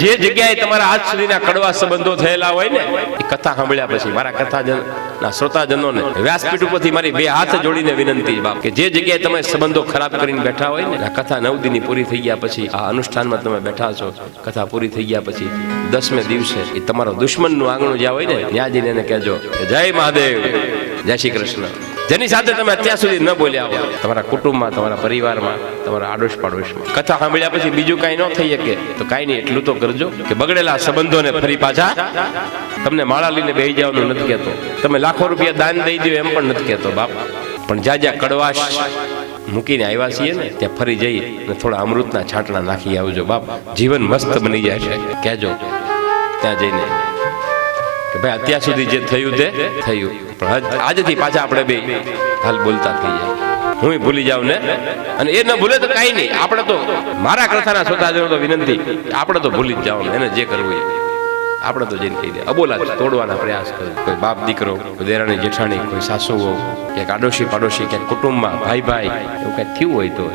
જે જગ્યાએ તમારા આજ સુધીના કડવા સંબંધો થયેલા હોય ને એ કથા સાંભળ્યા પછી મારા કથાજનના શ્રોતાજનોને વ્યાસપીઠ ઉપરથી મારી બે હાથ જોડીને વિનંતી બાપ કે જે જગ્યાએ તમે સંબંધો ખરાબ કરીને બેઠા હોય ને કથા 9 દીની પૂરી થઈ ગયા પછી આ અનુષ્ઠાનમાં તમે બેઠા છો કથા પૂરી થઈ ગયા પછી 10મે દિવસે એ તમારો દુશ્મનનું આંગણું જ્યાં હોય ને ત્યાં જઈને એને કહેજો કે જય મહાદેવ, જય શ્રી કૃષ્ણ. જેની સાથે તમે અત્યાર સુધી ન બોલ્યા હો, તમારા કુટુંબમાં, તમારા પરિવારમાં, તમારા આડોશ પાડોશમાં, કથા સાંભળ્યા પછી બીજું કાંઈ ન થઈ શકે તો કાંઈ નહીં, એટલું તો કરજો કે બગડેલા સંબંધોને ફરી પાછા. તમને માળા લઈને બેસી જવાનું નથી કહેતો, તમે લાખો રૂપિયા દાન દઈ દો એમ પણ નથી કહેતો બાપ, પણ જ્યાં કડવાશ મૂકીને આવ્યા છીએ ને ત્યાં ફરી જઈ ને થોડા અમૃતના છાંટણા નાખી આવજો બાપ, જીવન મસ્ત બની જાય છે. કહેજો ત્યાં જઈને કે ભાઈ અત્યાર સુધી જે થયું તે થયું, પણ આજથી પાછા આપણે બે હાલ બોલતા થઈ જાય, હું ભૂલી જાઉં ને અને એ ન ભૂલે તો કાંઈ નહીં. આપણે તો મારા કથાના શ્રોતાજનો તો વિનંતી, આપણે તો ભૂલી જ જાઓ, એને જે કરવું એ આપણે તો જઈને કહી દે. અબોલા તોડવાના પ્રયાસ કરો, કોઈ બાપ દીકરો, કોઈ દેરાણી જેઠાણી, કોઈ સાસુ વહુ, ક્યાંક આડોશી પાડોશી, ક્યાંક કુટુંબમાં ભાઈ ભાઈ એવું કંઈક થયું હોય તો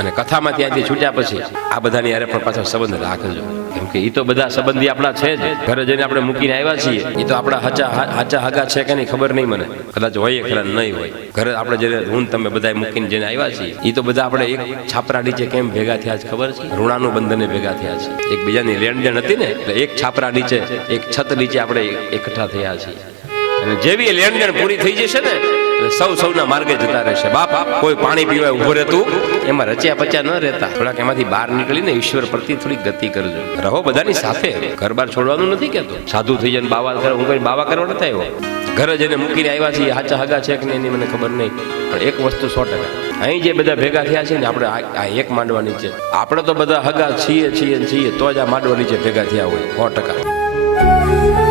અને કથામાં ત્યાંથી છૂટ્યા પછી આ બધાની યારે પણ પાછો સંબંધ રાખજો, કેમ કે એ તો બધા સંબંધી આપણા છે જ. ઘરે જઈને આપણે મૂકીને આવ્યા છીએ, એ તો આપણા હાચા હાગા છે કે નહીં ખબર નહીં મને, કદાચ હોય ખરા નહીં હોય. ઘરે આપણે જયારે હું તમે બધા મૂકીને જઈને આવ્યા છીએ એ તો બધા આપણે એક છાપરા નીચે કેમ ભેગા થયા છે ખબર છે? ઋણાનું બંધને ભેગા થયા છે. એકબીજાની લેણદેણ હતી ને એટલે એક છાપરા નીચે, એક છત નીચે આપણે એકઠા થયા છીએ. અને જેવી લેણદેણ પૂરી થઈ જશે ને સૌના માર્ગે જતા રહેશે બાપ. કોઈ પાણી પીવા ઉભો રહેતું એમાં રચ્યા પચ્યા ન રહેતા, થોડાક એમાંથી બહાર નીકળીને ઈશ્વર પ્રત્યે થોડી ગતિ કરજો. રહો બધાની સાથે, ઘર બાર છોડવાનું નથી કહેતો. સાધુ થઈ જાય બાવા કરે, હું કઈ બાવા કરવા નથી આવ્યો. ઘરે જઈને મૂકીને આવ્યા છીએ, હાચા હગા છે કે નહીં એની મને ખબર નહીં, પણ એક વસ્તુ 100%, અહીં જે બધા ભેગા થયા છે ને આપણે આ એક માંડવા નીચે, આપણે તો બધા હગા છીએ તો જ આ માંડવા નીચે ભેગા થયા હોય 100%.